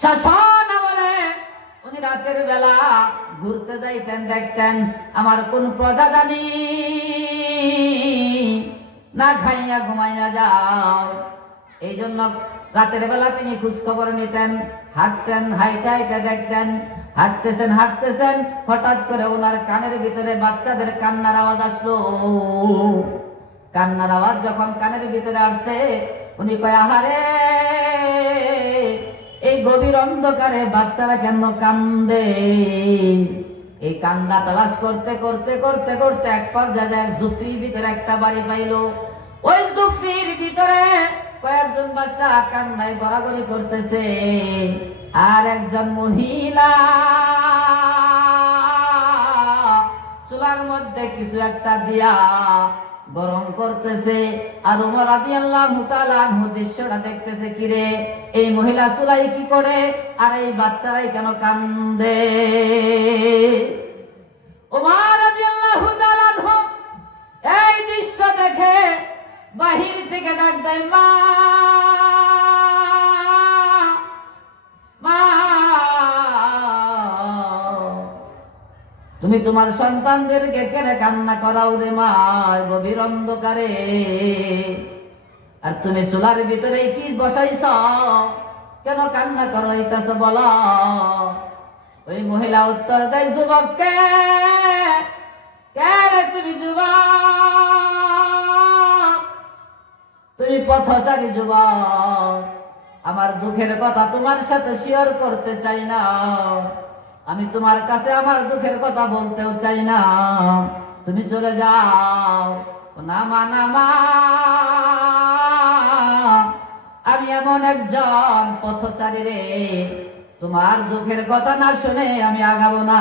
শাসন আমলে উনি রাতের বেলা ঘুরতে যাইতেন, দেখতেন আমার কোন প্রজা জানি না খাইয়া ঘুমাইয়া যাও। এই জন্য রাতের বেলা তিনি খোঁজ খবর নিতেন, হাঁটতেন, হাইটা হাইটা দেখতেন হাঁটতেছেন, হঠাৎ করে ওনার কানের ভিতরে বাচ্চাদের কান্নার আওয়াজ আসলো। কান্নার আওয়াজ যখন কানের ভিতরে আসছে, উনি কয় আহারে, এই গভীর অন্ধকারে বাচ্চারা কেন কান্দে? এই কান্দা তালাশ করতে করতে করতে করতে এক পর্যায়ে এক জুফরির ভিতরে একটা বাড়ি পাইলো। ওই জুফরির ভিতরে কয়েকজন বাচ্চা কান্নায় গড়াগড়ি করতেছে, আর একজন মহিলা চুলার মধ্যে কিছু একটা দিয়া গরম করতেছে। আর ওমর রাদিয়াল্লাহু তাআলা আনহু দৃশ্যটা দেখতেছে, কিরে এই মহিলা চুলাই কি করে, আর এই বাচ্চারাই কেন কান্দে? ওমর রাদিয়াল্লাহু তাআলা আনহু এই দৃশ্য দেখে বাহির থেকে ডাক দেয়, মা মা, তুমি তোমার সন্তানদেরকে কেন কান্না করাও রে মা গভীর অন্ধকারে? আর তুমি চুলার ভিতরে কি বসাইছ, কেন কান্না করাইতেছ বলো? ওই মহিলা উত্তর দেয়, যুবককে, কে রে তুমি যুবক? তুমি পথচারী যুবক, আমার দুঃখের কথা তোমার সাথে শেয়ার করতে চাই না, আমি তোমার কাছে আমার দুঃখের কথা বলতেও চাই না, তুমি চলে যাও। নামা নামা, আমি এমন একজন পথচারী রে, তোমার দুঃখের কথা না শুনে আমি আগাবো না।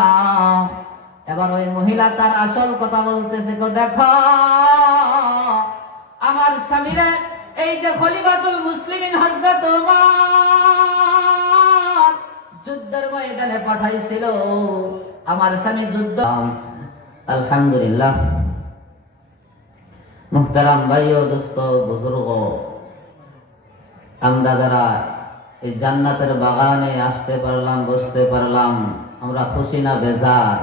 এবার ওই মহিলা তার আসল কথা বলতেছে, দেখো আমার স্বামীরে এই যে খলিফাতুল মুসলিমিন হযরত ওমর যুদ্ধের ময়দানে পাঠাইছিল, আমার স্বামী যুদ্ধ। আলহামদুলিল্লাহ, মুহতারাম ভাই ও দোস্ত বুজুর্গ, আমরা যারা এই জান্নাতের বাগানে আসতে পারলাম, বসতে পারলাম, আমরা খুশি না বেজার?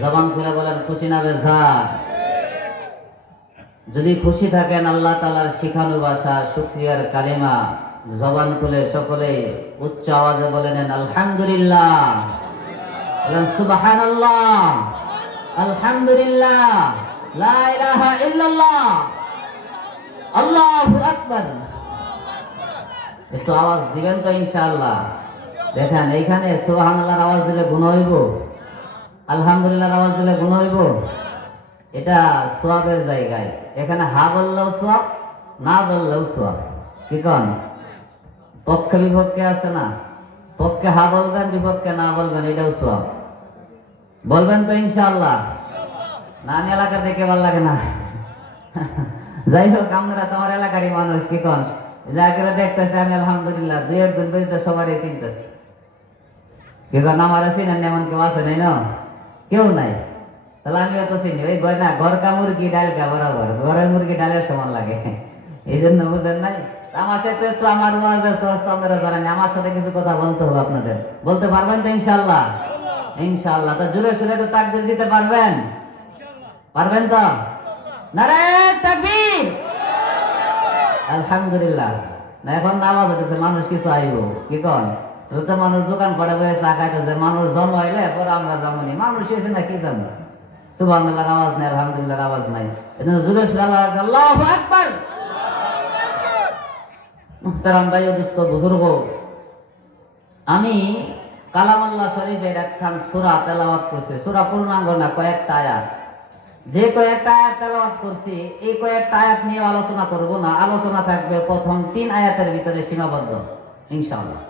জবান খুলে বলেন, খুশি না বেজার? যদি খুশি থাকেন, আল্লাহ তাআলার শিখানো ভাষা শুকরিয়ার কালিমা জবান খুলে সকলে উচ্চ আওয়াজে বলেন আলহামদুলিল্লাহ, বলেন সুবহানাল্লাহ, আলহামদুলিল্লাহ, লা ইলাহা ইল্লাল্লাহ, আল্লাহু আকবার। একটু আওয়াজ দিবেন তো ইনশাআল্লাহ? দেখেন এইখানে সুবহানাল্লাহর আওয়াজ দিলে গুণ হইব, আলহামদুলিল্লাহর আওয়াজ দিলে গুণ হইব। এটা সোয়াবের জায়গায়, এখানে হা বললেও সোয়াব, না বললেও সোয়াব। কি কন? পক্ষে বিপক্ষে আছে না? পক্ষে হা বলবেন, বিপক্ষে না বলবেন, এটাও সোয়াব। বলবেন তো ইনশাআল্লাহ? না, আমি এলাকার দেখে ভালো লাগে না। যাই হোক, আপনারা তোমার এলাকারই মানুষ, কি কন? যা করে দেখতেছে আমি আলহামদুলিল্লাহ, দুই একজন পর্যন্ত সবারই চিনতেছি। কি কন? আমার চিনেন এমন কেউ আছে? নাই না, কেউ নাই। তাহলে আমিও তো চিনি, ওই না, ঘরকা মুরগি ডালকা বরাবর, ঘরের মুরগি ডালের সমান লাগে, এই জন্য বুঝেন নাই। আমার সাথে তো আমার ওয়াজের তরফ আপনারা জানেন, আমার সাথে কিছু কথা বলতে হবে আপনাদের, বলতে পারবেন তো ইনশাআল্লাহ? ইনশাআল্লাহ। তো জোরে সোরে একটু তাকবীর দিতে পারবেন? পারবেন তো? নারে তাকবীর, আলহামদুলিল্লাহ। না, এখন নামাজ হতেছে, মানুষ কিছু আইব, কি কন? তাহলে তো মানুষ দোকান পড়ে বসে চা খাইতেছে, মানুষ জন্ম হইলে পরে আমরা জন্মনি, মানুষ হয়েছে না, কি জানো? সুবহানাল্লাহর আওয়াজ নাই, আলহামদুলিল্লাহর আওয়াজ নাই, এজন্য জোরে সোরে আল্লাহু আকবার। মুহতারাম ভাই ও দোস্ত বুজুর্গ, আমি কালামুল্লাহ শরীফের একখান সূরা তেলাওয়াত করছি। সূরা পূর্ণাঙ্গ না, কয়েকটা আয়াত। যে কয়েকটা আয়াত তেলাওয়াত করছি, এই কয়েকটা আয়াত নিয়ে আলোচনা করব না, আলোচনা থাকবে প্রথম 3 আয়াতের ভিতরে সীমাবদ্ধ ইনশাআল্লাহ।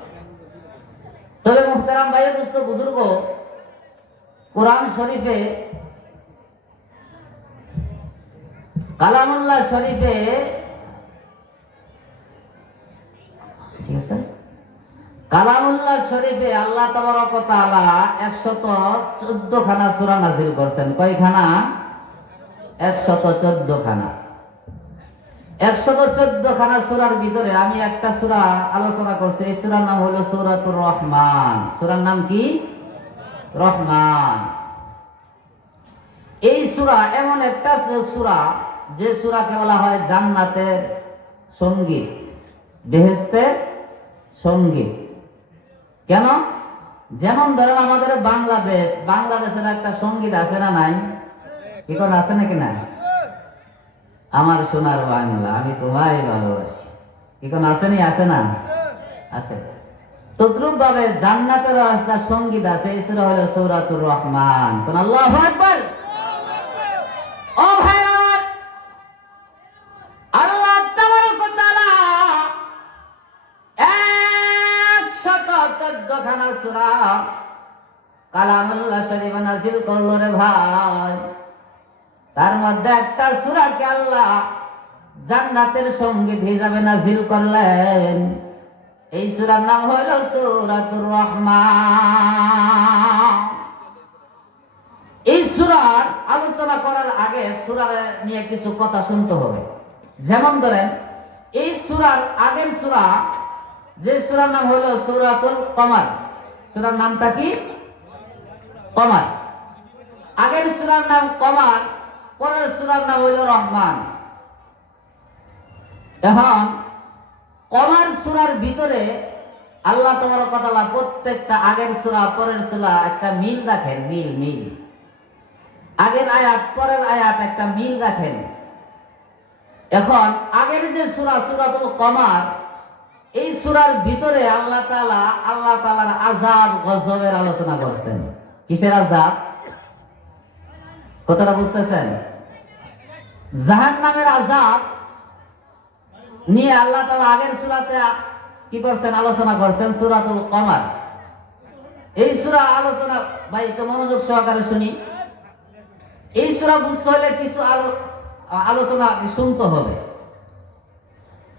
তবে মুহতারাম ভাই ও দোস্ত বুজুর্গ, কোরআন শরীফে, কালামুল্লাহ শরীফে, ঠিক আছে, কালামুল্লাহ শরীফে আল্লাহ তাবারক ওয়া তাআলা 114 খানা সূরা নাযিল করছেন। কয়খানা? 114 খানা। 114 খানা সূরার ভিতরে আমি একটা সূরা আলোচনা করছি। এই সূরার নাম হলো সূরাতুর রহমান। সূরার নাম কি? রহমান। এই সূরা এমন একটা সূরা যে সূরাকে বলা হয় জান্নাতের সঙ্গীত, বেহেশতের সঙ্গীত। কেন? যেমন ধরেন আমাদের বাংলাদেশের একটা সঙ্গীত আছে না নাই? কি কোন আছে নাকি না? আমার সোনার বাংলা, আমি তোমায় ভালোবাসি। কি কোন আসেনি? আছে না? আছে। তদ্রুপ ভাবে জান্নাতেরও একটা সঙ্গীত আছে। এই সূরা হলো সূরাতুর রহমান। কোন আল্লাহু আকবার। ও ভাই আমার, আল্লাহ তাবারক ওয়া তাআলা 114 খানা সূরা কালামুল্লাহ শরীফ নাযিল করলো রে ভাই। তার মধ্যে একটা সূরাকে আল্লাহ জান্নাতের সঙ্গীত হিসাবে নাযিল করলেন। এই সূরার নাম হলো সূরাতুর রহমান। এই সূরার আলোচনা করার আগে সূরার নিয়ে কিছু কথা শুনতে হবে। যেমন ধরেন এই সূরার আগের সূরা, যে সূরার নাম হলো সূরাতুল কমার। সূরার নামটা কি? কমার। আগের সূরার নাম কমার, পরের সূরার নাম হলো রহমান। এখন কমার সূরার ভিতরে আল্লাহ তাবারক ওয়া তাআলা প্রত্যেকটা আগের সূরা পরের সূরা একটা মিল রাখেন। মিল আগের আয়াত পরের আয়াত একটা মিল রাখেন। এখন আগের যে সূরা সূরাতুল কমার, এই সূরার ভিতরে আল্লাহ তাআলার আযাব গজবের আলোচনা করছেন। কিসের আযাব? কথাটা বুঝতেছেন? জাহান্নামের আযাব নিয়ে আল্লাহ তাআলা আগের সূরাতে কি করছেন? আলোচনা করছেন সূরাতুল কমার। এই সূরা আলোচনা ভাই একটু মনোযোগ সহকারে শুনি। এই সূরা বুঝতে হলে কিছু আলোচনা শুনতে হবে।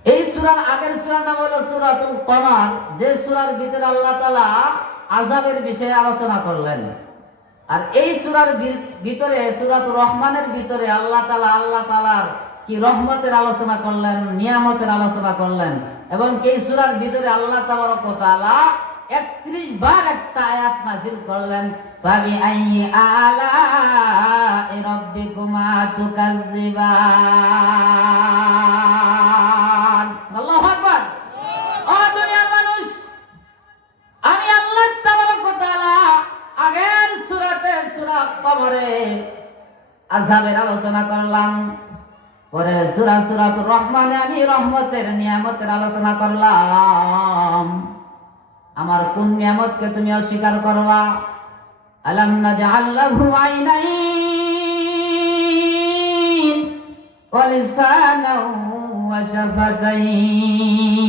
এই সূরার আগের সূরার নাম হলো সূরাতুল কমার, যে সূরার ভিতরে আল্লাহ তাআলা আযাবের বিষয়ে আলোচনা করলেন। আর এই সূরার ভিতরে সূরাতুর রহমানের ভিতরে আল্লাহ তাআলার কি রহমতের আলোচনা করলেন, নিয়ামতের আলোচনা করলেন। এবং এই সূরার ভিতরে আল্লাহ তাবারক ওয়া তাআলা 31 বার একটা আয়াত নাযিল করলেন। ফাবি আইয়ি আলাই রাব্বিকুমা তুকাজ্জিবান। আল্লাহু আকবার। ও দুনিয়ার মানুষ, আমি আল্লাহ তাবারক ওয়া তাআলা আগের সূরাতে সূরা কমরে আযাবের আলোচনা করলাম, পরে সূরাতুর রহমানে আমি রহমতের নিয়ামতের আলোচনা করলাম। আমার কোন নিয়ামতকে তুমি অস্বীকার করবা? আলাম নাজআল লাহু আইনাইন ওয়া লিসানাও ওয়া শাফাতাইন।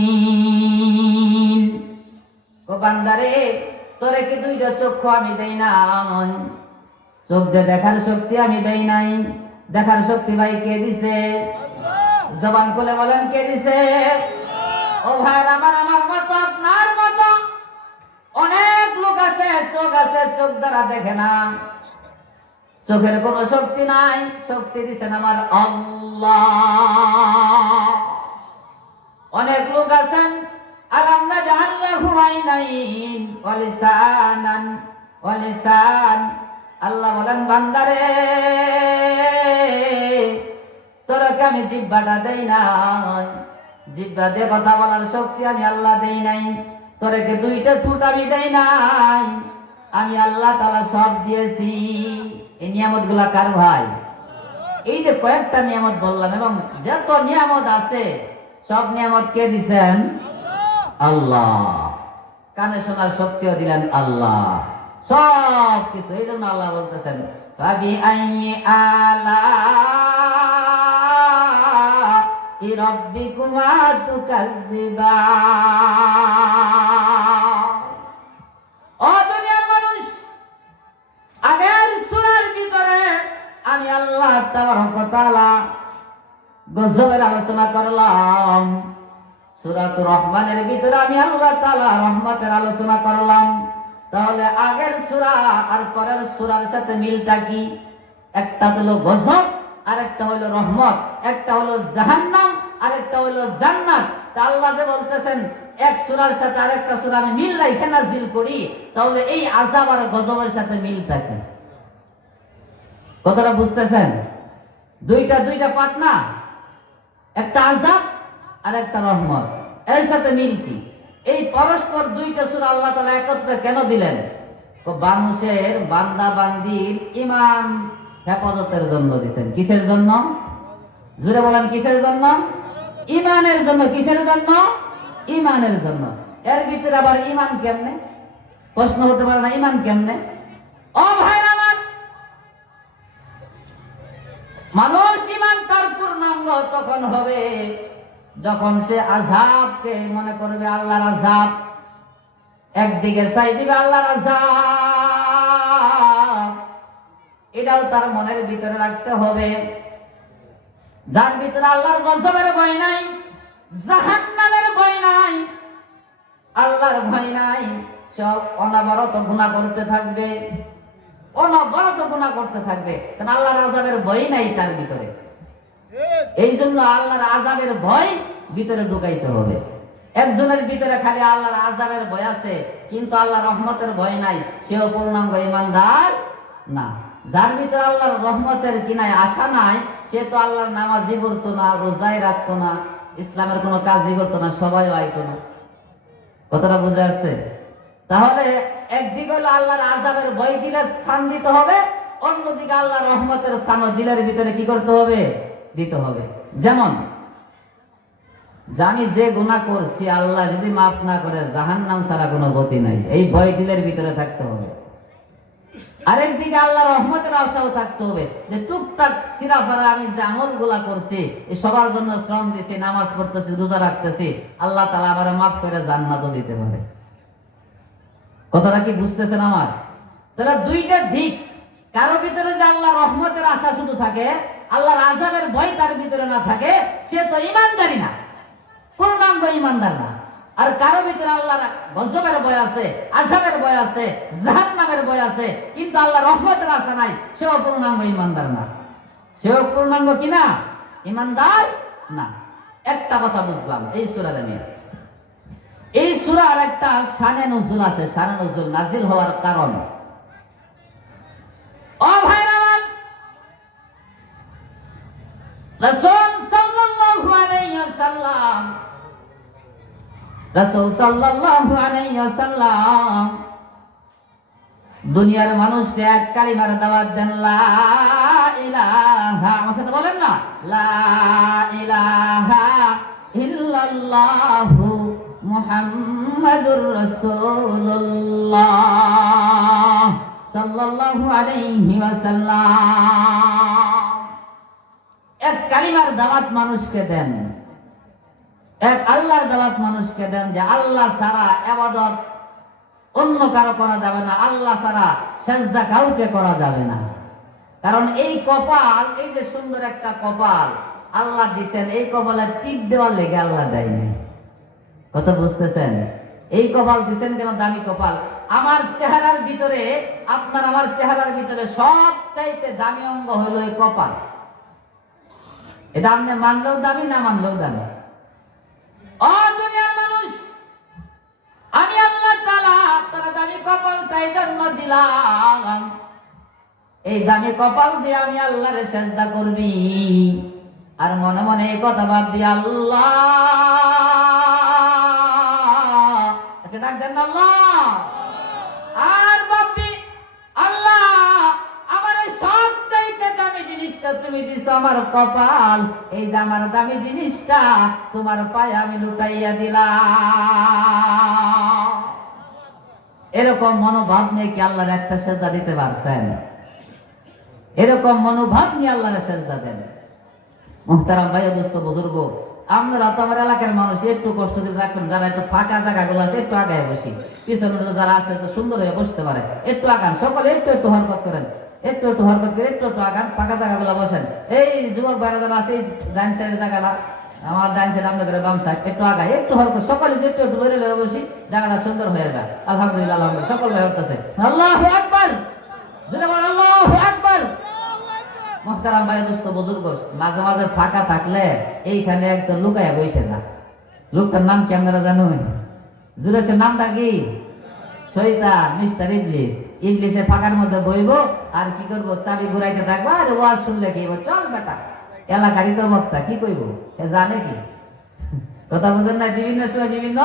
ও বান্দারে, তোরে কি দুইটা চক্ষু আমি দেই নাই? চোখ দিয়ে দেখার শক্তি আমি দেই নাই? দেখার শক্তি ভাই কে দিছে? জবান খুলে বলেন কে দিছে? ও ভাই আমার মতো আপনার মতো অনেক লোক আছে, চোখ আছে, চোখ দ্বারা দেখে না, চোখের কোনো শক্তি নাই। শক্তি দিছেন আমার আল্লাহ। অনেক লোক আছেন আলাম নাজআল লাহু আইনাইন ওয়া লিসান। আল্লাহ বলেন বান্দারে, তোরকে আমি জিহ্বাটা দেই নাই, জিহ্বা দিয়ে কথা বলার শক্তি আমি আল্লাহ দেই নাই। তোরকে দুইটা ঠোঁট আমি দেই নাই, আমি আল্লাহ তাআলা সব দিয়েছি। এই নিয়ামত গুলা কার ভাই? এই যে কয়েকটা নিয়ামত বললাম, এবং যত নিয়ামত আছে সব নিয়ামত কে দিছেন? আল্লাহ। কানে শোনার শক্তিও দিলেন আল্লাহ, সব কিছু। এই জন্য আল্লাহ বলতেছেন ফাবি আইয়ি আলাই রাব্বিকুমা তুকাজ্জিবান। ও দুনিয়ার মানুষ, আগের সূরার ভিতরে আমি আল্লাহ তাবারক ওয়া তাআলা গজবের আলোচনা করলাম। সূরাতুর রহমানের ভিতরে আমি আল্লাহ তাআলা রহমতের আলোচনা করলাম। তাহলে আগের সূরা আর পরের সূরার সাথে মিলটা কি? একটা হলো গজব আর একটা হলো রহমত, একটা হলো জাহান্নাম আরেকটা হলো জান্নাত। তা আল্লাহ যে বলতেছেন এক সূরার সাথে আরেকটা সূরা আমি মিল রাইখে নাজিল করি, তাহলে এই আযাব আর গজবের সাথে মিলটা কি? কথাটা বুঝতেছেন? দুইটা পাঠ না, একটা আযাব আর একটা রহমত, এর সাথে মিল কি? এই পরস্পর দুইটা সূরা আল্লাহ তাআলা একত্রে কেন দিলেন? তো মানুষের বান্দা বান্দির ঈমান হেফাজতের জন্য দিবেন। কিসের জন্য? জোরে বলেন কিসের জন্য? ঈমানের জন্য। কিসের জন্য? ঈমানের জন্য। এর ভিতরে আবার ঈমান কেমনে? প্রশ্ন হতে পারে না, ঈমান কেমনে? ও ভাইরা আমার, মানুষ ঈমান তার পূর্ণাঙ্গ তখন হবে যখন সে আযাবকে মনে করবে আল্লাহর আযাব, একদিকে চাই দিবে আল্লাহর আযাব, এটাও তার মনের ভিতরে রাখতে হবে। যার ভিতরে আল্লাহর গজবের ভয় নাই, জাহান্নামের ভয় নাই, আল্লাহর ভয় নাই, সব অনবরত গুনাহ করতে থাকবে, অনবরত গুনাহ করতে থাকবে, কারণ আল্লাহর আযাবের ভয় নাই তার ভিতরে। এই জন্য আল্লাহর আযাবের ভয় ভিতরে ঢুকাইতে হবে। একজনের ভিতরে খালি আল্লাহর আযাবের ভয় আছে কিন্তু আল্লাহর রহমতের ভয় নাই, সেও পূর্ণাঙ্গ ঈমানদার না। যার ভিতরে আল্লাহর রহমতের কিনায় আশা নাই, সে তো আল্লাহর নামাজই পড়তো না, রোজাই রাখতো না, ইসলামের কোনো কাজই করতো না, সবাই আইতো না। কথাটা বুঝে আসছে? তাহলে একদিক হলো আল্লাহর আযাবের ভয় দিলে স্থান দিতে হবে, অন্যদিকে আল্লাহর রহমতের স্থানও দিলের ভিতরে কি করতে হবে? দিতে হবে। যেমন আমি যে গুনাহ করছি আল্লাহ যদি মাফ না করে জাহান্নাম ছাড়া কোনো গতি নাই, এই ভয় দিলের ভিতরে থাকতে হবে। আরেকদিকে আল্লাহর রহমতের আশাও থাকতে হবে, যে টুকটাক সিরাফারা আমি যে আমলগুলা করছি, এই সবার জন্য শ্রম দিছি, নামাজ পড়তেছি, রোজা রাখতেছি, আল্লাহ তাআলা আমার মাফ করে জান্নাতও দিতে পারে। কথাটা কি বুঝতেছেন আমার? তাহলে দুইটা দিক, কারো ভিতরে যে আল্লাহর রহমতের আশা শুধু থাকে, আল্লাহর আযাবের ভয় তার ভিতরে না থাকে, সে তো ঈমানদারি না, পূর্ণাঙ্গ ঈমানদার না। আর কারো ভিতরে আল্লাহর গজবের ভয় আছে, আযাবের ভয় আছে, জাহান্নামের ভয় আছে, কিন্তু আল্লাহর রহমতের আশা নাই, সেও পূর্ণাঙ্গ ঈমানদার না। সেও পূর্ণাঙ্গ কি না? ঈমানদার না। একটা কথা বুঝলাম এই সূরাটা নিয়ে। এই সূরার একটা শানে নুজুল আছে, শানে নুজুল নাজিল হওয়ার কারণ। ও ভাইরা আমার, রাসূল সাল্লাল্লাহু আলাইহি ওয়াসাল্লাম, রাসূল সাল্লাল্লাহু আলাইহি ওয়াসাল্লাম দুনিয়ার মানুষকে এক কালিমার দাওয়াত দেন, লা ইলাহা, আমার সাথে বলেন না, লা ইলাহা ইল্লাল্লাহু মুহাম্মাদুর রাসূলুল্লাহ সাল্লাল্লাহু আলাইহি ওয়াসাল্লাম। এক কালিমার দাওয়াত মানুষকে দেন, এক আল্লাহর দাওয়াত মানুষকে দেন, যে আল্লাহ ছাড়া ইবাদত অন্য কারো করা যাবে না, আল্লাহ ছাড়া সেজদা কাউকে করা যাবে না। কারণ এই কপাল, এই যে সুন্দর একটা কপাল আল্লাহ দিছেন, এই কপালে টিপ দেওয়ার লেগে আল্লাহ দেয়নি। কথা বুঝতেছেন? এই কপাল দিছেন কেন? দামি কপাল। আমার চেহারার ভিতরে, আপনার আমার চেহারার ভিতরে সবচাইতে দামি অঙ্গ হলো এই কপাল। এটা আপনি মানলেও দামি, না মানলেও দামি। ও দুনিয়ার মানুষ, আমি আল্লাহ তাআলা আপনার দামি কপাল তাই জন্য দিলাম, এই দামি কপাল দিয়ে আমি আল্লাহর সেজদা করবি, আর মনে মনে এই কথা ভাববি, আল্লাহ, একে ডাক দেন আল্লাহ, আর ভাববি, আল্লাহ, আমার এই সবচাইতে দামি জিনিসটা তুমি দিছো আমার কপাল, এই যে আমার দামি জিনিসটা তোমার পায়ে আমি লুটাইয়া দিলাম। এরকম মনোভাব নিয়ে কি আল্লাহর একটা সেজদা দিতে পারছেন? এরকম মনোভাব নিয়ে আল্লাহর সেজদা দেন। মুহতারাম ভাই, দোস্ত, বুজুর্গ, আপনারা তো আমার এলাকার মানুষ, একটু কষ্ট দিতে রাখবেন, যারা একটু ফাঁকা জায়গাগুলো আছে একটু আগায় বসি, পিছনে যারা আসছে তো সুন্দর হয়ে বসতে পারে, একটু আগান, সকলে একটু একটু হরকত করেন, একটু একটু হরকত করে একটু একটু আগান, ফাঁকা জায়গাগুলো বসেন। এই যুবক ভাইরা যারা আছে, এই ডাইন সাইডের জায়গাটা, আমার ডাইন সাইড, আপনাদের বাম সাইড, একটু আগায়, একটু হরকত, সকলে যে একটু একটু লড়ে লড়ে বসি, জায়গাটা সুন্দর হয়ে যায়। আলহামদুলিল্লাহ, আলহামদুলিল্লাহ, সকল ভাই হরতেছে। আল্লাহু আকবার, যদি বলেন আল্লাহু আকবার। মুহতারাম ভাই দোস্ত বুজুর্গ, মাঝে মাঝে ফাঁকা থাকলে এইখানে একজন লুকায়া বসে যা। লোকটার নাম কি আপনারা জানুন? জুরেছের নামটা কি? শয়তান, মিস্টার ইবলিস। ইবলিসে ফাঁকার মধ্যে বইব আর কি করব, চাবি ঘুরাইতে থাকবো আর ওয়াজ শুনলে কি চল বেটা এলাকারই তো বক্তা, কি কইব এ জানে কি? কথা বুঝেন না? বিভিন্ন সময় বিভিন্ন,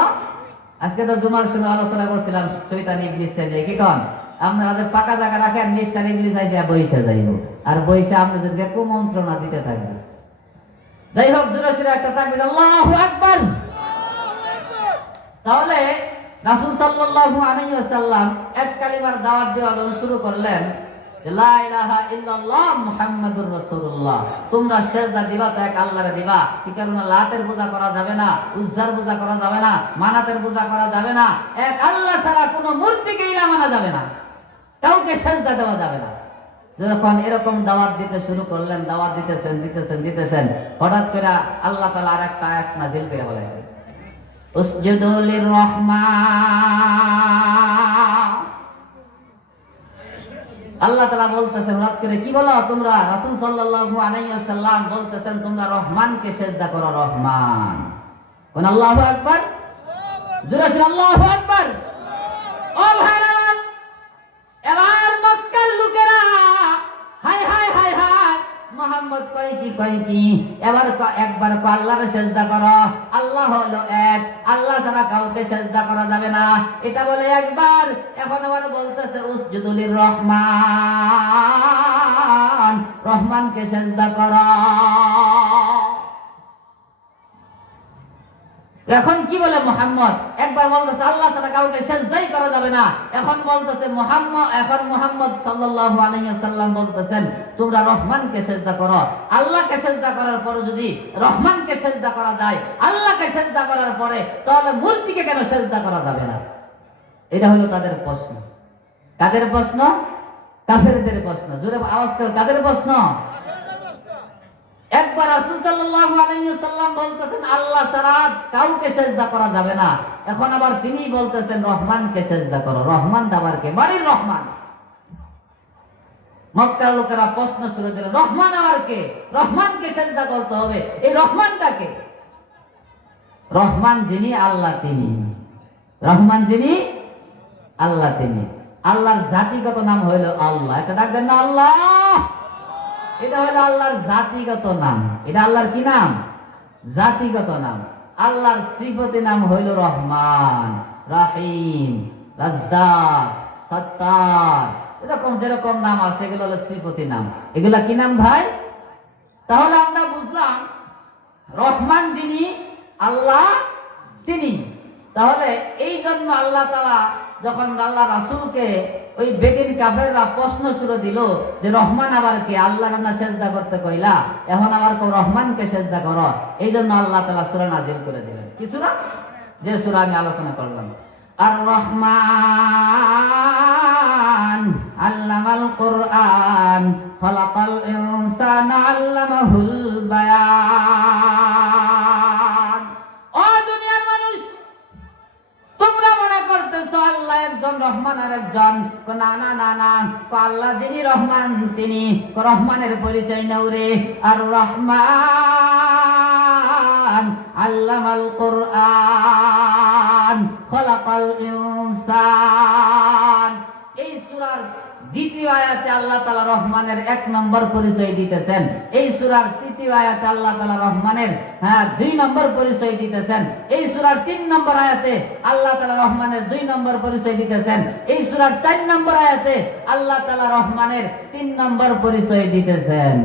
আজকে তো জুমার সময় আলোচনা করছিলাম শয়তান ইবলিস নিয়ে। কি কন? আপনারা যে ফাঁকা জায়গা রাখেন, মিস্টার ইবলিস আইসা বইসা যাইব আর বইসা আপনাদেরকে কুমন্ত্রণা দিতে থাকবে। যাই হোক, জোরে একটা তাকবীর, আল্লাহু আকবার। তাহলে রাসূল সাল্লাল্লাহু আলাইহি ওয়াসাল্লাম এক কালিমার দাওয়াত দেওয়া যখন শুরু করলেন, লা ইলাহা ইল্লাল্লাহ মুহাম্মাদুর রাসূলুল্লাহ, তোমরা সিজদা দিবা তো এক আল্লাহরে দিবা। কি কারণে? লাতের পূজা করা যাবে না, উজ্জার পূজা করা যাবে না, মানাতের পূজা করা যাবে না, এক আল্লাহ ছাড়া কোনো মূর্তিকেই না মানা যাবে না, কাউকে সিজদা দেওয়া যাবে না। যখন এরকম দাওয়াত দিতে শুরু করলেন, দাওয়াত দিতেছেন, হঠাৎ করে আল্লাহ তাআলা আরেকটা আয়াত নাযিল করে বলেছেন, উসজুদু লির-রহমান। আল্লাহ তাআলা বলতেছেন, হঠাৎ করে কি বলো তোমরা? রাসূল সাল্লাল্লাহু আলাইহি ওয়াসাল্লাম বলতেছেন তোমরা রহমানকে সিজদা করো। রহমান কোন? আল্লাহু আকবার। জোরে বলেন আল্লাহু আকবার। ও ভাইরা, এবার মক্কার লোকেরা হায় হায় হায় হায়, মুহাম্মদ কয় কি এবার একবার আল্লাহর সিজদা করো। আল্লাহ হলো এক, আল্লাহ ছাড়া কাউকে সিজদা করা যাবে না, এটা বলে একবার। এখন আবার বলতেছে উসজুদু লির-রহমান, রহমানকে সিজদা করো। এখন কি বলে মুহাম্মদ? একবার বলতেছে আল্লাহ ছাড়া কাউকে সিজদাই করা যাবে না, এখন বলতেছে মুহাম্মদ সাল্লাল্লাহু আলাইহি ওয়াসাল্লাম বলতেছেন তোমরা রহমানকে সিজদা করো। আল্লাহকে সিজদা করার পরে যদি রহমানকে সিজদা করা যায়, আল্লাহকে সিজদা করার পরে, তাহলে মূর্তিকে কেন সিজদা করা যাবে না? এটা হলো তাদের প্রশ্ন। কাদের প্রশ্ন? কাফেরদের প্রশ্ন। জোরে আওয়াজ করে, কাদের প্রশ্ন? একবার রাসূল সাল্লাল্লাহু আলাইহি ওয়াসাল্লাম বলতেছেন আল্লাহ ছাড়া কাউকে সিজদা করা যাবে না, এখন আবার তিনি বলতেছেন রহমানকে সিজদা করো। রহমান আবার কে? বাড়ির রহমান। মক্কার লোকেরা প্রশ্ন শুরু দিল, রহমান আবার কে? রহমানকে সিজদা করতে হবে, এই রহমানটা কে? রহমান যিনি আল্লাহ তিনি, রহমান যিনি আল্লাহ তিনি। আল্লাহর জাতিগত নাম হইল আল্লাহ। এটা ডাকবেন না আল্লাহ, এটা হলো আল্লাহর জাতিগত নাম। এটা আল্লাহর কি নাম? জাতিগত নাম। আল্লাহর সিফতি নাম হইল রহমান, রাহিম, রাজ্জাক, সত্তার, এরকম যেরকম নাম আছে এগুলো হলো সিফতি নাম। এগুলা কি নাম ভাই? তাহলে আমরা বুঝলাম রহমান যিনি আল্লাহ তিনি। তাহলে এই জন্য আল্লাহ তাআলা যখন আল্লাহ রাসূলকে ওই বেদিন কাফেররা প্রশ্ন শুরু দিল যে রহমান আবার কে? আল্লাহর না সিজদা করতে কইলা, এখন আবার কও রহমানকে সিজদা করো। এই জন্য আল্লাহ তাআলা সূরা নাযিল করে দিলেন। কি সূরা? যে সূরা আমি আলোচনা করলাম, আর রহমান আল্লামাল কুরআন খালাকাল ইনসানা আল্লামাহুল বায়ান। ও দুনিয়ার মানুষ, তোমরা মনে করতেছো আল্লাহ একজন, রহমান আর একজন। না না না না, আল্লাহ যিনি রহমান তিনি, রহমানের পরিচয় নাও রে। আর রহমান আল্লামাল কুরআন খালাকাল ইনসান। এই সূরার দ্বিতীয় আয়াতে আল্লাহ তাআলা রহমানের 1 নম্বর পরিচয় দিতেছেন। এই সূরার তৃতীয় আয়াতে আল্লাহ তাআলা রহমানের 2 নম্বর পরিচয় দিতেছেন। এই সূরার 3 নম্বর আয়াতে আল্লাহ তাআলা রহমানের 2 নম্বর পরিচয় দিতেছেন। এই সূরার 4 নম্বর আয়াতে আল্লাহ তাআলা রহমানের 3 নম্বর পরিচয় দিতেছেন।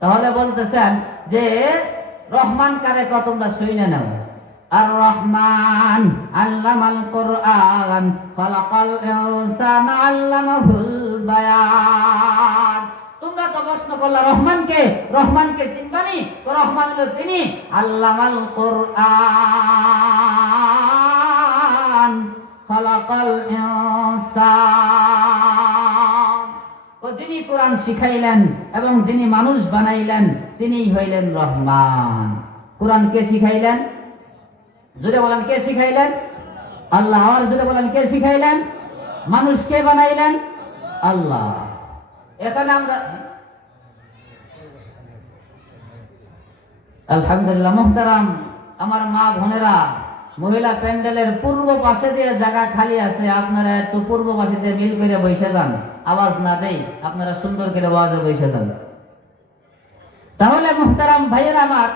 তাহলে বলতেছেন যে রহমান কারে কত তোমরা শুনে নাও। আর রহমান আল্লামাল কুরআন খালাকাল ইনসানা আল্লামাহুল বায়ান। তোমরা তো প্রশ্ন করলা রহমানকে, রহমানকে চিনবানি? রহমান হলো তিনি আল্লামাল কুরআন খালাকাল ইনসান। যিনি কোরআন শিখাইলেন এবং যিনি মানুষ বানাইলেন তিনিই হইলেন রহমান। কোরআন কে শিখাইলেন? জোরে বলেন, কে শিখাইলেন? আল্লাহ। আর জোরে বলেন, কে শিখাইলেন? মানুষ কে বানাইলেন? আল্লাহ। এখানে আমরা আলহামদুলিল্লাহ। মুহতারাম আমার মা বোনেরা, মহিলা প্যান্ডেলের পূর্ব পাশে দিয়ে জায়গা খালি আছে, আপনারা একটু পূর্ব পাশে দিয়ে মিল করে বসে যান, আওয়াজ না দেই, আপনারা সুন্দর করে আওয়াজে বসে যান। তাহলে মুহতারাম ভাইয়েরা আমার,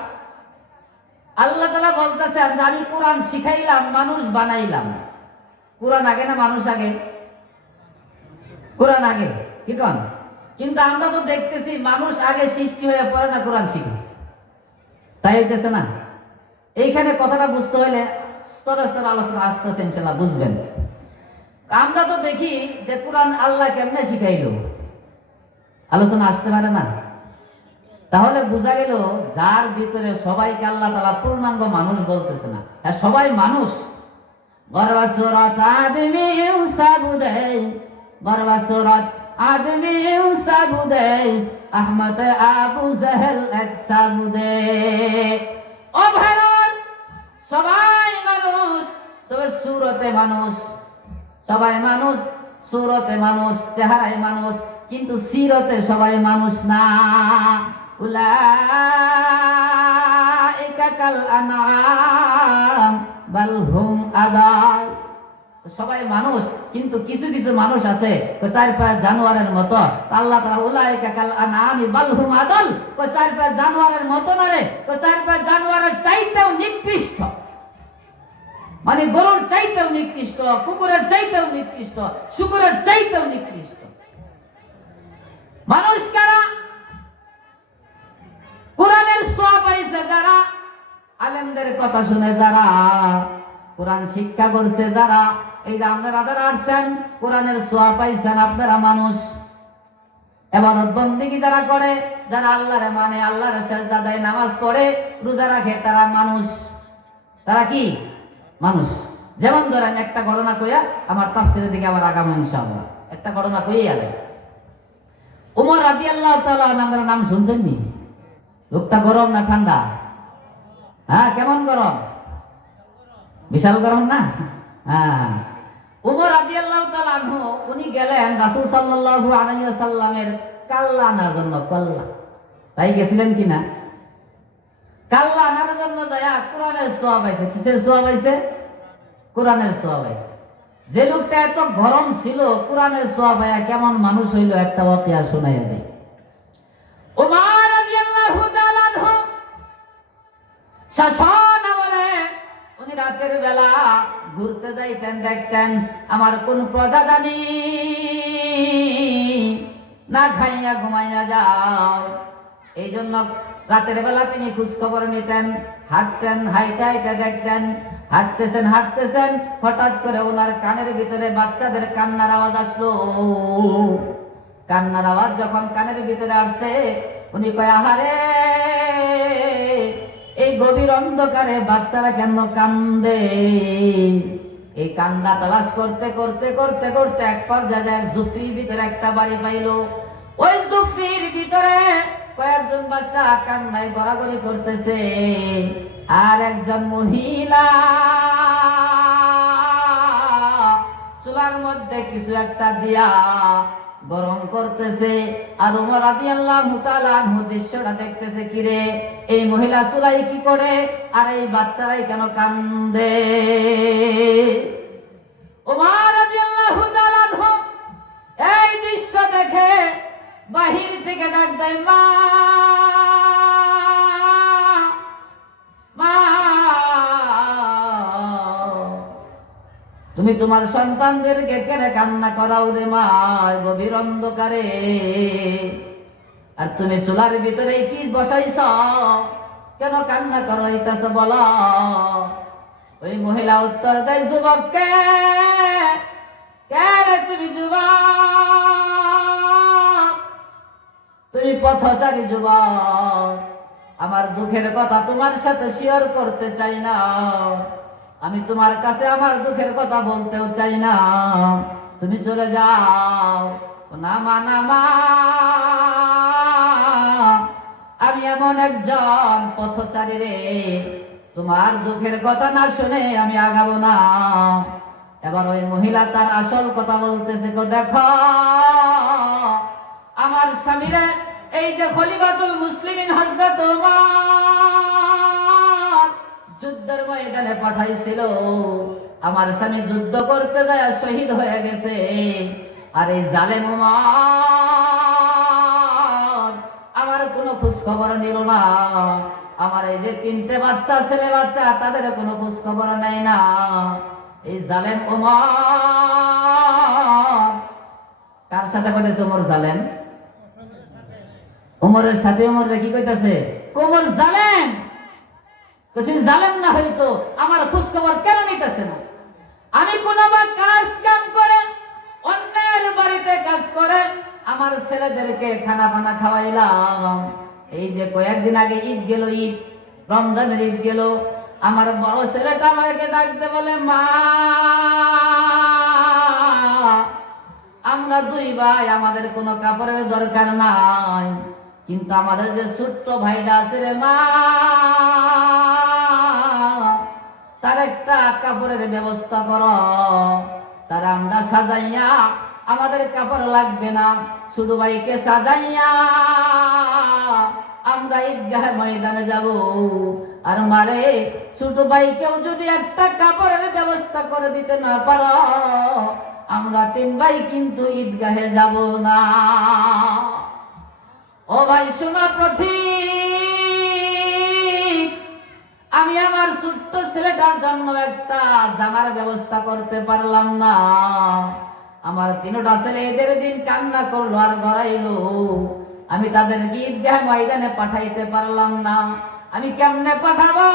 আল্লাহ তাআলা বলতেছেন যে আমি কোরআন শিখাইলাম, মানুষ বানাইলাম। কোরআন আগে না মানুষ আগে? কোরআন আগে, কি কন? কিন্তু আমরা তো দেখতেছি মানুষ আগে সৃষ্টি হয়ে পড়ে না কোরআন শিখে, তাই হইতেছে না? এইখানে কথাটা বুঝতে হলে স্তরে স্তরে আলোচনা আসতেছে, ইনশাল্লাহ বুঝবেন। আমরা তো দেখি যে কোরআন আল্লাহ কেমনে শিখাইলো, আলোচনা আসতে পারে না। তাহলে বোঝা গেল যার ভিতরে সবাইকে আল্লাহ তাআলা পূর্ণাঙ্গ মানুষ বলতেছে না, হ্যাঁ সবাই মানুষ। বরবা সূরাত আদমি সাবুদে, বরবা সূরাত আদমি সাবুদে, আহমদ আবু জাহেল এক সাবুদে। ও ভাইরান, সবাই মানুষ, তবে সুরতে মানুষ। সবাই মানুষ, সুরতে মানুষ, চেহারায় মানুষ, কিন্তু সিরতে সবাই মানুষ না। উলাইকা কাল আনআম বাল হুম আদাল। সবাই মানুষ, কিন্তু কিছু কিছু মানুষ আছে চার পায়ে জানোয়ারের মতো। আল্লাহ তাআলা উলাইকা কাল আনআম বাল হুম আদাল, চার পায়ে জানোয়ারের মতো না রে, চার পায়ে জানোয়ারের চাইতেও নিকৃষ্ট। মানে গরুর চাইতেও নিকৃষ্ট, কুকুরের চাইতেও নিকৃষ্ট, শুকুরের চাইতেও নিকৃষ্ট। মানুষ কারা? কোরআনের ছোঁয়া পাইছে যারা, আলেমদের কথা শুনে যারা, কোরআন শিক্ষা করছে যারা, এই যে আপনারা যারা আসছেন কোরআনের ছোঁয়া পাইছেন, আপনারা মানুষ। ইবাদত বন্দেগী যারা করে, যারা আল্লাহরে মানে, আল্লাহর সিজদা দেয়, নামাজ পড়ে, রোজা রাখে, তারা মানুষ। তারা কি মানুষ? যেমন ধরেন একটা ঘটনা কইয়া আমার তাফসীরের দিকে আবার আগাম ইনশাআল্লাহ। একটা ঘটনা কইই আগে। উমর রাদিয়াল্লাহু তাআলা আনহুর নাম শুনছেন নি? লোকটা গরম না ঠান্ডা? হ্যাঁ, কেমন গরম? বিশাল গরম না? হ্যাঁ। উমর রাদিয়াল্লাহু তাআলা আনহু উনি গেলেন রাসূল সাল্লাল্লাহু আলাইহি ওয়াসাল্লামের কাল্লা আনার জন্য। কাল্লা, তাই গেছিলেন কিনা? কাল্লা আনার জন্য যায়া কোরআনের ছোঁয়া পাইছে। কিসের ছোঁয়া পাইছে? কোরআনের ছোঁয়া পাইছে। যে লোকটা এত গরম ছিল, কোরআনের ছোঁয়া পাইয়া কেমন মানুষ হইল, একটা ওয়াকিয়া শোনাইয়া দেয়। উমর রাদিয়াল্লাহু তাআলা আনহু শাসন আমলে উনি রাতের বেলা ঘুরতে যাইতেন, দেখতেন আমার কোন প্রজা জানি না খাইয়া ঘুমাইয়া যাও। এই জন্য রাতের বেলা তিনি খোঁজ খবর নিতেন, হাঁটতেন, হাইটা হাইটা দেখতেন, হাঁটতেছেন হাঁটতেছেন, হঠাৎ করে ওনার কানের ভিতরে বাচ্চাদের কান্নার আওয়াজ আসলো। কান্নার আওয়াজ যখন কানের ভিতরে আসছে, উনি কয় আহারে, এই গভীর অন্ধকারে বাচ্চারা কেন কান্দে? এই কান্দা তালাশ করতে করতে করতে করতে এক পর্যায়ে এক জুফরির ভিতরে একটা বাড়ি পাইলো। ওই জুফরির ভিতরে কয়েকজন বাচ্চা কান্নায় গড়াগড়ি করতেছে, আর একজন মহিলা চুলার মধ্যে কিছু একটা দিয়া গরম করতেছে। আর ওমর রাদিয়াল্লাহু তাআলা আনহু দৃশ্যটা দেখতেছে, কিরে এই মহিলা চুলাই কি করে, আর এই বাচ্চারাই কেন কান্দে? ওমর রাদিয়াল্লাহু তাআলা আনহু এই দৃশ্য দেখে বাহির থেকে ডাক দেয়, মা মা, তুমি তোমার সন্তানদেরকে কেন কান্না করাও রে মা গভীর অন্ধকারে? আর তুমি চুলার ভিতরে কি বসাইছ, কেন কান্না করাইতেছ বলো? ওই মহিলা উত্তর দেয়, যুবককে, কে রে তুমি যুবক? তুমি পথচারী যুবক, আমার দুঃখের কথা তোমার সাথে শেয়ার করতে চাই না, আমি তোমার কাছে আমার দুঃখের কথা বলতেও চাই না, তুমি চলে যাও। নামা নামা, আমি এমন একজন পথচারী রে, তোমার দুঃখের কথা না শুনে আমি আগাবো না। এবার ওই মহিলা তার আসল কথা বলতেছে, দেখো আমার স্বামীরে, এই যে খলিফাতুল মুসলিমিন হযরত ওমর যুদ্ধের ময়দানে পাঠাইছিল, আমার স্বামী যুদ্ধ করতে যায় শহীদ হয়ে গেছে। আর এই জালেম ওমর আমার কোনো খোঁজ খবর নিল না। আমার এই যে 3টে বাচ্চা, ছেলে বাচ্চা, তাদের কোনো খোঁজ খবর নেয় না। এই জালেম ওমর কার সাথে কইতেছে? ওমর জালেম। ওমরের সাথে ওমর কি কইতাছে? ওমর জালেম। যদি জালেম না হইতো আমার খোঁজ খবর কেন নিতেছে না? আমি কোন কাজ কাম করে, অন্যের বাড়িতে কাজ করে আমার ছেলেদেরকে খানা পানা খাওয়াইলাম। এই যে কয়েকদিন আগে ঈদ গেল, ঈদ রমজানের ঈদ গেল, আমার বড় ছেলেটা আমাকে ডাকতে বলে, মা আমরা 2 ভাই, আমাদের কোনো কাপড়ের দরকার নাই, কিন্তু আমাদের যে ছোট্ট ভাইটা আছে রে মা, তার একটা কাপড়ের ব্যবস্থা করো। তার আমরা সাজাইয়া, আমাদের কাপড় লাগবে না, ছোট ভাইকে সাজাইয়া আমরা ঈদগাহ ময়দানে যাব। আর মারে, ছোট ভাইকেও যদি একটা কাপড়ের ব্যবস্থা করে দিতে না পারো, আমরা 3 ভাই কিন্তু ঈদগাহে যাব না। ও ভাই শোনো প্রতীক, আমি আমার ছোট্ট ছেলেটার জন্য একটা জামার ব্যবস্থা করতে পারলাম না। আমার 3টা ছেলে এদের দিন কান্না করলো আর গড়াইলো, আমি তাদেরকে ঈদগাহ ময়দানে পাঠাইতে পারলাম না। আমি কেমনে পাঠাবো?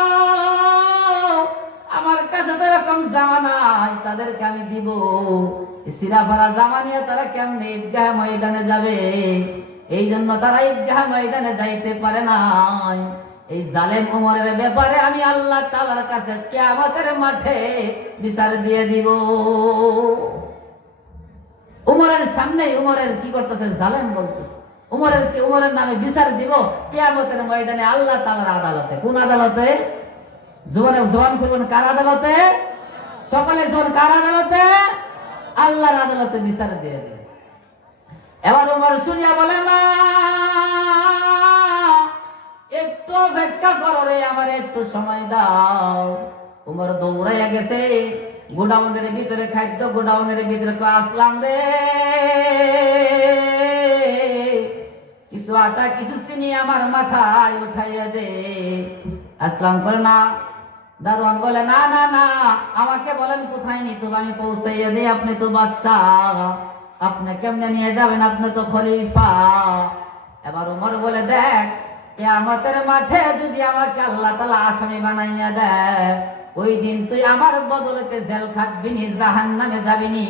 আমার কাছে তো এরকম জামা নাই, তাদেরকে আমি দিব। সিরাফারা জামা নিয়ে তারা কেমনে ঈদগাহ ময়দানে যাবে? এই জন্য তারা ঈদগাহ ময়দানে যাইতে পারে নাই। এই জালেম ওমরের ব্যাপারে আমি আল্লাহ তাআলার কাছে কিয়ামতের মাঠে বিচার দিয়ে দিব। উমরের সামনে উমরের কি করতেছে? জালেম বলতেছে। উমরের নামে বিচার দিব কিয়ামতের ময়দানে আল্লাহ তাআলার আদালতে। কোন আদালতে? জবান করবেন, কার আদালতে? সকলে জবান, কার আদালতে? আল্লাহর আদালতে বিচার দিয়ে দেবে। এবার উমর শুনিয়া বলে, মা একটু অপেক্ষা করো রে, আমার একটু সময় দাও। উমর দৌড়াইয়া গেছে গোডাউনের ভিতরে, খাদ্য গোডাউনের ভিতরে। আসলাম রে, কিছু আটা কিছু চিনি আমার মাথায় উঠাইয়া দে। আসলাম করে না। দারোয়ান বলে, না না না, আমাকে বলেন কোথায় নিতে হবে, আমি পৌঁছাইয়া দিই। আপনি তো বাদশাহ, আপনি কেমনে নিয়ে যাবেন? আপনি তো খলিফা। এবার ওমর বলে, দেখ, কিয়ামতের মাঠে যদি আমাকে আল্লাহ তাআলা আসামি বানাইয়া দেয়, ওই দিন তুই আমার বদলতে জেল খাটবি নি, জাহান্নামে যাবি নি।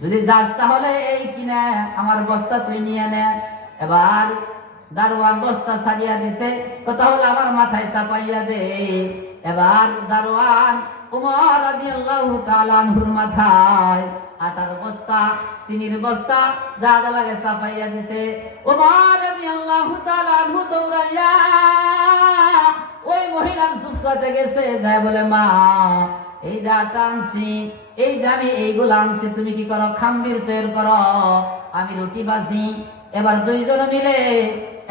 যদি যাস তাহলে এই কিনে আমার বস্তা তুই নিয়ে নে। এবার দারোয়ান বস্তা ছাড়িয়া দিছে, তাহলে আমার মাথায় চাপাইয়া দে। এবার দারোয়ান ওমর রাদিয়াল্লাহু তাআলা আনহুর মাথায় আটার বস্তা, চিনির বস্তা, যা যা লাগে চাপাইয়া দিছে। ওমর রাদিয়াল্লাহু তাআলা আনহু দৌড়াইয়া ওই মহিলার সুফরাতে গেছে, যায় বলে, মা এই যে আটা আনছি, এই যে আমি এইগুলো আনছি, তুমি কি করো? খাম্বির তৈরি করো, আমি রুটি বাজি। এবার 2 জন মিলে,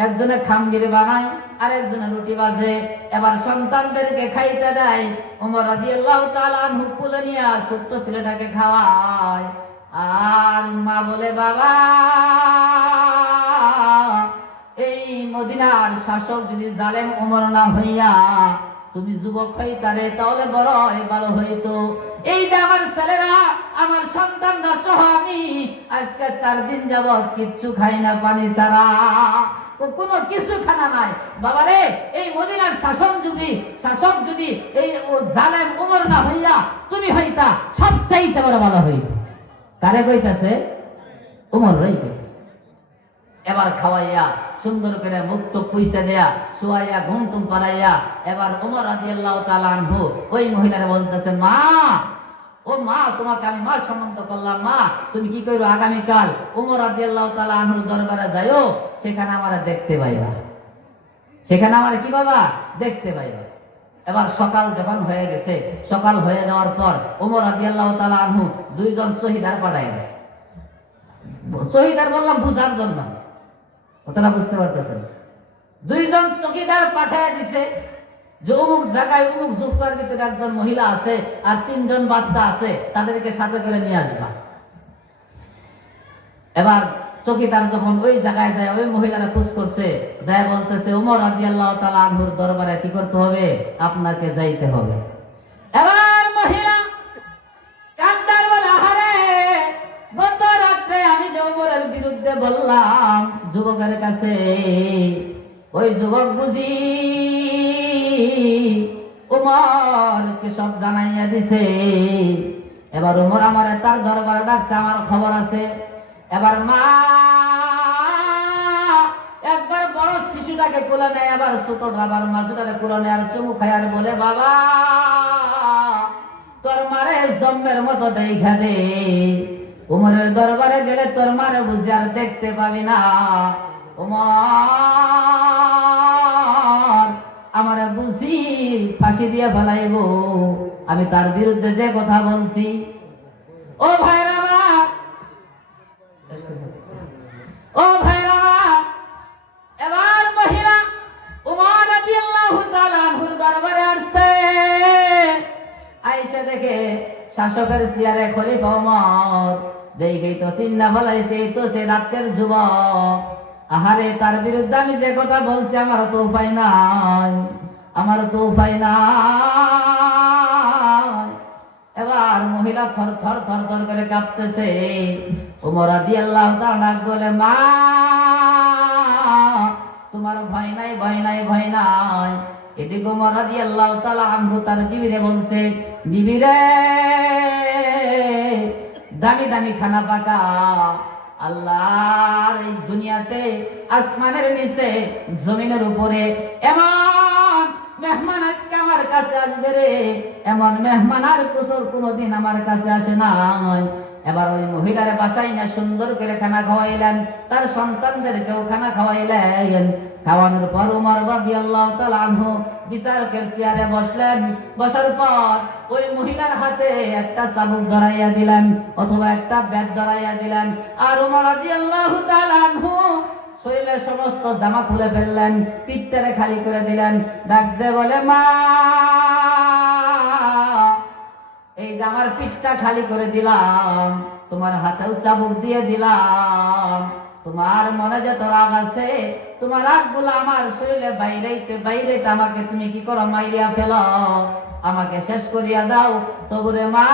একজনে খাম্বির বানায় আর একজনে রুটি বাজে। এবার সন্তানদেরকে খাইতে দেয়। ওমর রাদিয়াল্লাহু তাআলা আনহু কুলে নিয়ে ছোট্ট ছেলেটাকে খাওয়ায়। আর মা বলে, বাবা এই মদিনার শাসক যদি জালেম ওমর না হইয়া তুমি যুবক হইতারে, তাহলে বড় ভালো হইতো। এই যে আমার ছেলেরা, আমার সন্তানরা সহ আমি আজকে 4 দিন যাবত কিচ্ছু খাই না, পানি ছাড়া, কোনো কিছু খানা নাই। বাবারে, এই মদিনার শাসক যদি এই জালেম ওমর না হইয়া তুমি হইতা, সবচাইতে বড় ভালো হইতো। কারে কইতাছে? ওমর রই কইতাছে। এবার খাওয়াইয়া সুন্দর করে মুক্ত পয়সা দেয়া, শোয়াইয়া ঘুম টুম পাড়াইয়া, এবার ওমর রাদিয়াল্লাহু তাআলা আনহু ওই মহিলারে বলতেছে, মা, ও মা, তোমাকে আমি মা সম্বন্ধ করলাম, মা তুমি কি করো? আগামীকাল ওমর রাদিয়াল্লাহু তাআলা আনহুর দরবারে যাইও, সেখানে আমারে দেখতে পাইবা, সেখানে আমারে কি বাবা? দেখতে পাইবা। এবার সকাল যখন হয়ে গেছে, সকাল হয়ে যাওয়ার পর ওমর রাদিয়াল্লাহু তাআলা আনহু 2 জন শহীদার পাঠাইয়া গেছে। শহীদার বললাম বুঝার জন্য, ওটা বুঝতে পারতেছেন। 2 জন চকিদার পাঠাইয়া দিছে। যে অমুক জায়গায় অমুক জুফার ভিতরে একজন মহিলা আছে আর 3 জন বাচ্চা আছে, তাদেরকে সাথে করে নিয়ে আসবা। এবার চকিদার যখন ওই জায়গায় যায়, ওই মহিলারা খোঁজ করছে, যায় বলতেছে ওমর রাদিয়াল্লাহু তাআলা আনহুর দরবারে কি করতে হবে, আপনাকে যাইতে হবে। এবার মহিলা কান্দার বলে, আহারে গত রাতে আমি যে ওমরের বিরুদ্ধে বললাম যুবকের কাছে, ওই যুবক বুঝি ওমরকে সব জানাইয়া দিছে। এবার ওমর আমারে তার দরবারে ডাকছে, আমার খবর আছে। এবার মা একবার বড় শিশুটাকে কোলে নেয়, আবার ছোটটা আবার মাঝুটাকে কোলে নেয়, আর চুমু খায় আর বলে, বাবা তোর মারে জম্মের মতো দেখা দে, ওমরের দরবারে গেলে তোর মারে বুঝি আর দেখতে পাবি না। ওমর আমারে বুঝি ফাঁসি দিয়ে ফেলাইব, আমি তার বিরুদ্ধে যে কথা বলছি। ও ভাইরা, ও ভাইরা, এবার মহিলা ওমর রাদিয়াল্লাহু তাআলা আনহুর দরবারে আসছে। আয়েশা দেখে শাসকের চেয়ারে খলিফা ওমর, দেখেই তো চিন্তা ফলাইছে, তো সে রাতের যুবক। আহারে তার বিরুদ্ধে আমি যে কথা বলছি আমার তো উপায় নাই, আমার তো উপায় নাই। এবার মহিলা থর থর থর থর করে কাঁপতেছে। ওমর রাদিয়াল্লাহু তাআলা ডাক বলে, মা তোমার ভয় নাই, ভয় নাই, ভয় নাই। এদিকে ওমর রাদিয়াল্লাহু তাআলা আনহু তার বিবিরে বলছে, বিবিরে দামি দামি খানা পাকা, আল্লাহর এই দুনিয়াতে আসমানের নিচে জমিনের উপরে এমন মেহমান আজকে আমার কাছে আসবে রে, এমন মেহমান আর কোনোদিন আমার কাছে আসে নাই। এবার ওই মহিলারে বাসায় না সুন্দর করে খানা খাওয়াইলেন, তার সন্তানদেরকেও খানা খাওয়াইলেন। খাওয়ানোর পর ওমর রাদিয়াল্লাহু তাআলা আনহু বিচারকের চেয়ারে বসলেন। বসার পর ওই মহিলার হাতে একটা চাবুক ধরাইয়া দিলেন অথবা একটা ব্যাট ধরাইয়া দিলেন, আর ওমর রাদিয়াল্লাহু তাআলা আনহু শরীরের সমস্ত জামা খুলে ফেললেন, পিঠটারে খালি করে দিলেন। ডাক দিয়ে বলে, মা এই যে আমার পিঠটা খালি করে দিলাম, তোমার হাতেও চাবুক দিয়ে দিলাম, তোমার মনে যত রাগ আছে, তোমার রাগগুলো আমার শরীরে বাইরেতে বাইরেতে আমাকে তুমি কি করো, মাইরিয়া ফেলো, আমাকে শেষ করিয়া দাও। তবুরে মা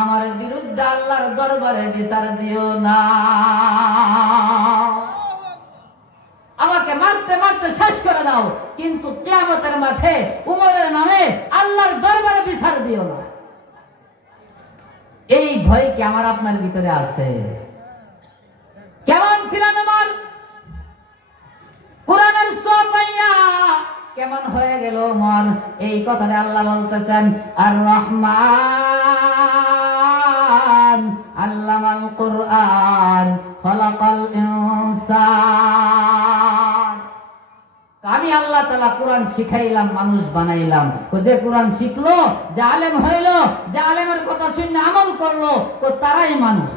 আমার বিরুদ্ধে আল্লাহর দরবারে বিচার দিও না, আমাকে মারতে মারতে শেষ করে দাও, কিন্তু কিয়ামতের মাঠে উমরের নামে আল্লাহর দরবারে বিচার দিও না। এই ভয় কি আমার আপনার ভিতরে আছে? কেমন ছিলেন উমর? কোরআনের সওয়াব পাইয়া কেমন হয়ে গেল উমর? এই কথাটা আল্লাহ বলতেছেন, আর রহমান আল্লামাল কুরআন খলাকাল ইনসান। আমি আল্লাহ তাআলা কোরআন শিখাইলাম, মানুষ বানাইলাম। যে কোরআন শিখলো, যে আলেম হইলো, যে আলেমের কথা শুনে আমল করলো, তো তারাই মানুষ।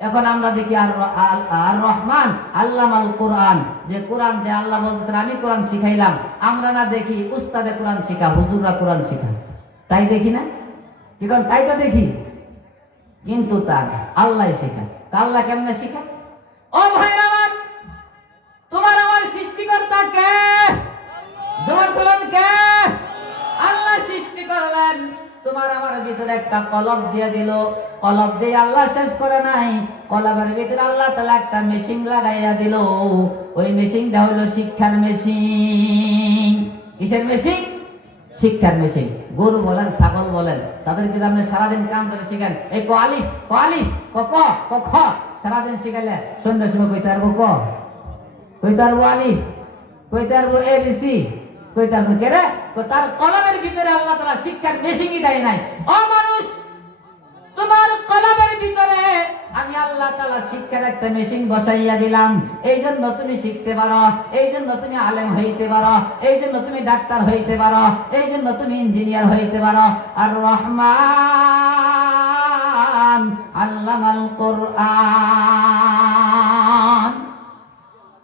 এখন আমরা দেখি আর রহমান আল্লামাল কোরআন, যে কোরআন যে আল্লাহ বলতেছেন আমি কোরআন শিখাইলাম, আমরা না দেখি উস্তাদে কোরআন শিখা, হুজুররা কোরআন শিখায়, তাই দেখি না? কি কারণ তাই তো দেখি, কিন্তু তার আল্লাহ শিখায়। আল্লাহ কেমনে শিখায়? ও ভাইরা আমার, তোমার আমার সৃষ্টিকর্তা কে? জোর বলুন কে? আল্লাহ সৃষ্টি করলেন। তোমার আমার ভিতরে একটা কলব দিয়ে দিল, কলব দিয়ে আল্লাহ শেষ করে নাই, কলবের ভিতরে আল্লাহ তাআলা একটা মেশিন লাগাইয়া দিল। ওই মেশিনটা হলো শিক্ষার মেশিন। কিসের মেশিন? শিক্ষার মেশিন। গরু বলেন, ছাগল বলেন, তাদেরকে আপনি সারাদিন কাম ধরে শিখেন, এই ক আলিফ, ক আলিফ, ক ক, ক খ, সারাদিন শিখাইলে সন্ধ্যার সময় কইতে পারবো ক, কইতে পারবো আলিফ, কইতে পারবো এবিসি, কইতে পারবো কে রে? তার কলমের ভিতরে আল্লাহ তাআলা শিক্ষার মেশিনই দেয় নাই। ও মানুষ, তোমার কলমের ভিতরে আমি আল্লাহ তাআলা শিক্ষার একটা মেশিন বসাইয়া দিলাম। এই জন্য তুমি শিখতে পারো, এই জন্য তুমি আলেম হইতে পারো, এই জন্য তুমি ডাক্তার হইতে পারো, এই জন্য তুমি ইঞ্জিনিয়ার হইতে পারো। আর রহমান আল্লামাল কুরআন,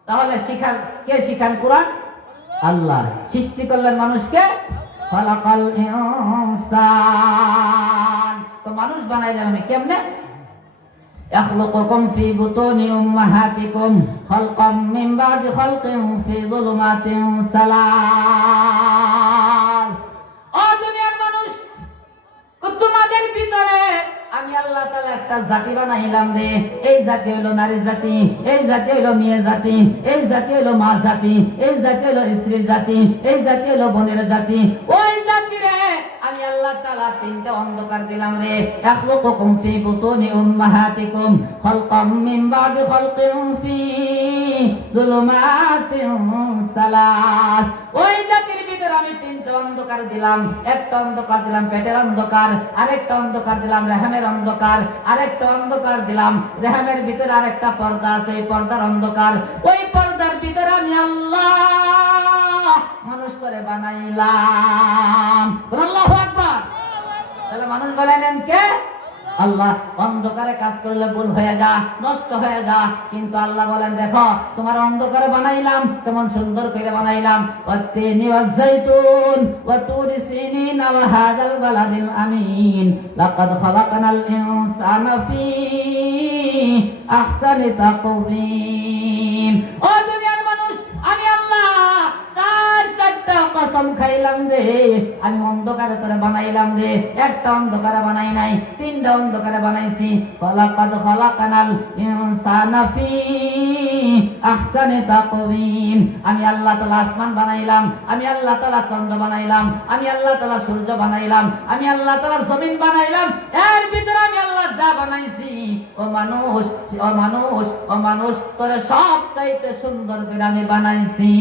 তাহলে কে শিখান কোরআন? আল্লাহ। সৃষ্টি করলেন মানুষকে, খলাকাল ইনসান, তো মানুষ বানাইলেন আমি কেমনে? يخلقكم في بطون أمهاتكم خلقا من بعد خلق في ظلمات ثلاث। ও দুনিয়ার মানুষ, তোমাদের ভিতরে আমি আল্লাহ তাআলা একটা জাতি বানাইলাম রে। এই জাতি হলো নারী জাতি, এই জাতি হলো মেয়ে জাতি, এই জাতি হলো মা জাতি, এই জাতি হলো স্ত্রীর জাতি, এই জাতি হলো বোনের জাতি। ওই জাতি রে আমি আল্লাহ তাআলা তিনটা অন্ধকার দিলাম রে। ইয়াখলুকুকুম ফি বুতুনি উম্মাহাতিকুম খালকাম মিন বাদি খালকিন ফি যুলুমাতিন সালাস। ওই জাতির ভিতরে আমি তিনটা অন্ধকার দিলাম। একটা অন্ধকার দিলাম পেটের অন্ধকার, আরেকটা অন্ধকার দিলাম রেহেমের অন্ধকার, আরেকটা অন্ধকার দিলাম রেহেমের ভিতরে আরেকটা পর্দা আছে, এই পর্দার অন্ধকার। ওই পর্দার ভিতরে আমি আল্লাহ মানুষ করে বানাইলাম। আল্লাহু আকবার। তাহলে মানুষ বানাইলেন কে? আল্লাহ। অন্ধকারে কাজ করলে ভুল হয়ে যা, নষ্ট হয়ে যা, কিন্তু আল্লাহ বলেন দেখো তোমার অন্ধকারে বানাইলাম, কেমন সুন্দর করে বানাইলাম। ওয়াত্তিনি ওয়াজ-যাইতুন ওয়া তুরি সিনিন ওয়া হাযাল বালাদিল আমিন লাকাদ খালাকনাল ইনসানা ফি আহসানি তাকওয়িম। ও দুনিয়ার মানুষ, আমি আল্লাহ চারটা কসম খাইলাম রে। আমি অন্ধকারে তোরে বানাইলাম রে। একটা অন্ধকারে বানাই নাই, তিনটা অন্ধকারে বানাইছি। লাকাদ খালাকনাল ইনসানা ফি আহসানি তাকওয়িম। আমি আল্লাহ তাআলা আসমান বানাইলাম, আমি আল্লাহ তাআলা চন্দ্র বানাইলাম, আমি আল্লাহ তাআলা সূর্য বানাইলাম, আমি আল্লাহ তাআলা জমিন বানাইলাম। এর ভিতরে আমি আল্লাহ যা বানাইছি, ও মানুষ, ও মানুষ, ও মানুষ, তোরে সব চাইতে সুন্দর করে আমি বানাইছি।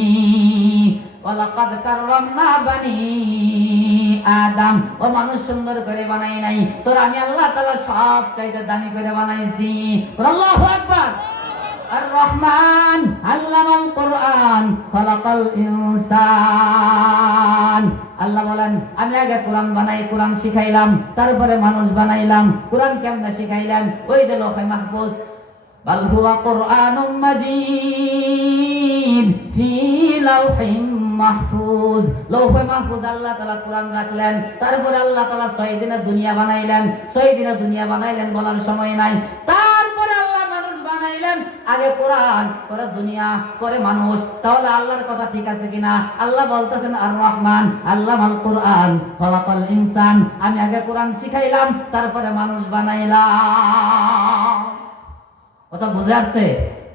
ওয়ালাকাদ কাররামনা বানি আদম। ও মানুষ সুন্দর করে বানাই নাই, তোর আমি আল্লাহ তাআলা সব চাইতে দামি করে বানাইছি। আল্লাহু আকবার। আর রহমান আল্লামাল কোরআন খলাকাল ইনসান। আল্লাহ বলেন আমি আগে কোরআন বানাই, কোরআন শিখাইলাম, তারপরে মানুষ বানাইলাম। কোরআন কেমনে শিখাইলেন? ওই যে লৌহে মাহফুজ, বাল হুয়া কুরআনুম মাজিদ ফি লাউহিম মাহফুজ। লৌহে মাহফুজ আল্লাহ তাআলা কোরআন রাখলেন, তারপরে আল্লাহ তাআলা 6 দিনে দুনিয়া বানাইলেন। 6 দিনে দুনিয়া বানাইলেন বলার সময় নাই। তারপরে আল্লাহ মানুষ বানাইলেন। আগে কোরআন, পরে দুনিয়া, পরে মানুষ। তাহলে আল্লাহর কথা ঠিক আছে কিনা? আল্লাহ বলতেছেন আর রহমান আল্লামাল কোরআন খলাকাল ইনসান। আমি আগে কোরআন শিখাইলাম, তারপরে মানুষ বানাইলাম। কথা বুঝে আসছে?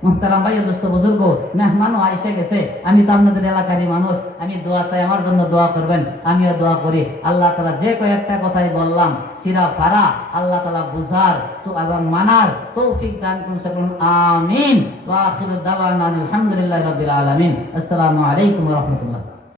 মুহতারাম ভাই, দোস্ত, বুজুর্গ, মেহমানও আইসে গেছে। আমি তো আপনাদের এলাকারই মানুষ, আমি দোয়া চাই, আমার জন্য দোয়া করবেন, আমিও দোয়া করি। আল্লাহ তাআলা যে কয়েকটা কথাই বললাম সিরা ফারা, আল্লাহ তাআলা বুঝার তো এবং মানার তৌফিক দান করুন। আমিন। ওয়া আখিরু দাওয়ানা আলহামদুলিল্লাহি রাব্বিল আলামিন। আসসালামু আলাইকুম ওয়া রাহমাতুল্লাহ।